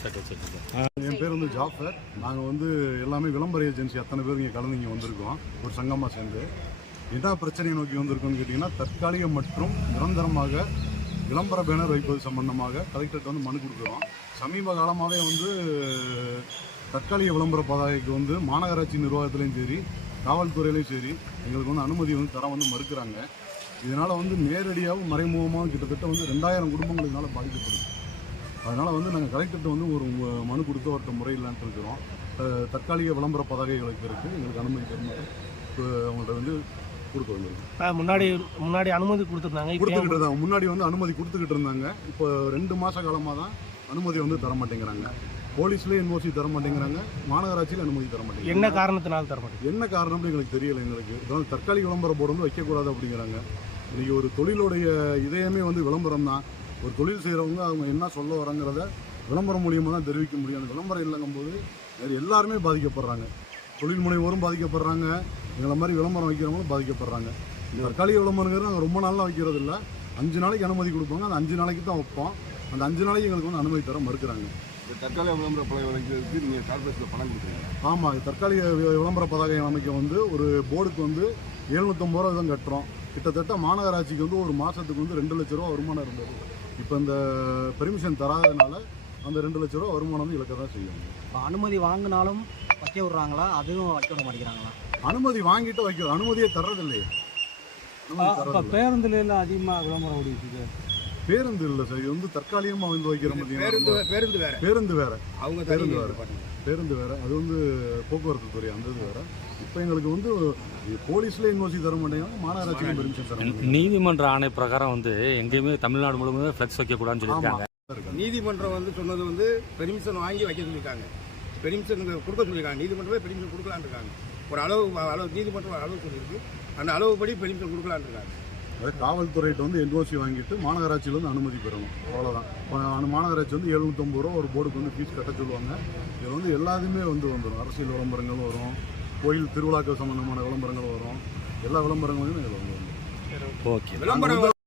என் பேர் வந்து ஜாஃபர். நாங்கள் வந்து எல்லாமே விளம்பர ஏஜென்சி. அத்தனை பேர் இங்கே கலந்து இங்கே வந்திருக்கோம். ஒரு சங்கமாக சேர்ந்து. என்ன பிரச்சனையை நோக்கி வந்திருக்கோம்னு கேட்டிங்கன்னா தற்காலிக மற்றும் நிரந்தரமாக விளம்பர பேனர் வைப்பது சம்பந்தமாக கலெக்டர்கிட்ட வந்து மனு கொடுக்குறோம். சமீப காலமாகவே வந்து தற்காலிக விளம்பர பதாகைக்கு வந்து மாநகராட்சி நிர்வாகத்துலேயும் சரி காவல்துறையிலையும் சரி எங்களுக்கு வந்து அனுமதி வந்து தர வந்து மறுக்கிறாங்க. இதனால் வந்து நேரடியாகவும் மறைமுகமாகவும் கிட்டத்தட்ட வந்து ரெண்டாயிரம் குடும்பங்கள் இதனால் பாதிக்கப்படுது அதனால் வந்து நாங்கள் கலெக்டர்கிட்ட வந்து ஒரு மனு கொடுத்து அவர்கிட்ட முறையில்லான்ட்டு இருக்கிறோம் தற்காலிக விளம்பர பதாகைகளுக்கு இருக்குது எங்களுக்கு அனுமதி தருமாறு இப்போ அவங்கள்ட்ட வந்து கொடுக்க வந்திருக்கோம் முன்னாடி முன்னாடி அனுமதி கொடுத்துருந்தாங்க கொடுத்துக்கிட்டு இருந்தாங்க முன்னாடி வந்து அனுமதி கொடுத்துக்கிட்டு இருந்தாங்க. இப்போ ரெண்டு மாத காலமாக தான் அனுமதி வந்து தர மாட்டேங்கிறாங்க. போலீஸ்லேயே என்ஓசி தர மாட்டேங்கிறாங்க. மாநகராட்சியில் அனுமதி தர மாட்டேங்கிறாங்க. என்ன காரணத்தினால தர மாட்டேங்குது என்ன காரணம்னு எங்களுக்கு தெரியல எங்களுக்கு. அதாவது தற்காலிக விளம்பர போர்டு வந்து வைக்கக்கூடாது அப்படிங்கிறாங்க. இன்னைக்கு ஒரு தொழிலுடைய இதயமே வந்து விளம்பரம் தான். ஒரு தொழில் செய்கிறவங்க அவங்க என்ன சொல்ல வராங்கிறத விளம்பரம் மூலியமாக தான் தெரிவிக்க முடியும். அந்த விளம்பரம் இல்லைங்கும்போது வேறு எல்லாருமே பாதிக்கப்படுறாங்க. தொழில் முனைவோரும் பாதிக்கப்படுறாங்க. எங்களை மாதிரி விளம்பரம் வைக்கிறவங்களும் பாதிக்கப்படுறாங்க. இந்த தற்காலிக விளம்பரங்கிறது நாங்கள் ரொம்ப நாளாக வைக்கிறது இல்லை அஞ்சு நாளைக்கு அனுமதி கொடுப்பாங்க. அந்த அஞ்சு நாளைக்கு தான் வைப்போம். அந்த அஞ்சு நாளைக்கு எங்களுக்கு வந்து அனுமதி தர மறுக்கிறாங்க. இந்த தற்காலிக விளம்பர பலகை வைக்கிறதுக்கு நீங்கள் கார்பரேஷனில் பணம் கொடுக்குறீங்க. ஆமாம் தற்காலிக விளம்பர பதாகை அமைக்க வந்து ஒரு போர்டுக்கு வந்து எழுநூத்தம்பது ரூபா தான் கட்டுறோம். கிட்டத்தட்ட மாநகராட்சிக்கு வந்து ஒரு மாதத்துக்கு வந்து ரெண்டு லட்ச ரூபா வருமானம் இருந்தது. இப்போ இந்த பெர்மிஷன் தராதனால அந்த ரெண்டு லட்ச ரூபா வருமானம் வந்து இழக்க தான் செய்யும் இப்போ அனுமதி வாங்கினாலும் வைக்க விட்றாங்களா? அதுவும் வைக்க விட மாட்டேங்கிறாங்களா? அனுமதி வாங்கிட்டு வைக்க அனுமதியே தர்றதில்லையே அப்போ தர்றதில்லை. பேருந்துல எல்லாம் அதிகமாக விளம்பரம் ஓடிட்டு பேருந்து இல்லை சார் இது வந்து தற்காலிகமாக வந்து வைக்கிற பேருந்து பார்த்தீங்கன்னா பேருந்து வேற. பேருந்து வேற. அவங்க பேருந்து வேற. பேருந்து வேற அது வந்து போக்குவரத்து துறை அந்த இது வேற. இப்போ எங்களுக்கு வந்து போலீஸ்ல யூனிவர்சி தர மாட்டேங்கிறாங்க மாநகராட்சியும் பெர்மிஷன் தர மாட்டேங்கிறாங்க நீதிமன்ற ஆணை பிரகாரம் வந்து எங்கேயுமே தமிழ்நாடு முழுவதும் ஃப்ளெக்ஸ் வைக்கக்கூடாதுன்னு சொல்லியிருக்காங்க. நீதிமன்றம் வந்து சொன்னது வந்து பெர்மிஷன் வாங்கி வைக்க சொல்லியிருக்காங்க. பெர்மிஷன் கொடுக்க சொல்லியிருக்காங்க. நீதிமன்றமே பெர்மிஷன் கொடுக்கலான்னு இருக்காங்க. ஒரு அளவு அளவு நீதிமன்றம் ஒரு அளவு சொல்லியிருக்கு. அந்த அளவுப்படி பெர்மிஷன் கொடுக்கலான்னு இருக்காங்க. அது காவல்துறையிட்ட வந்து என்ஓசி வாங்கிட்டு மாநகராட்சியில வந்து அனுமதி பெறணும். அவ்வளோதான் மாநகராட்சி வந்து எழுநூத்தம்பது ரூபா ஒரு போர்டுக்கு வந்து ஃபீஸ் கட்ட சொல்லுவாங்க. இது வந்து எல்லாத்தையுமே வந்து வந்துடும் அரசியல் விளம்பரங்களும் வரும். கோயில் திருவிழாக்கள் சம்பந்தமான விளம்பரங்கள் வரும். எல்லா விளம்பரங்களும் இதில் வந்து வரும் ஓகே. விளம்பரம்.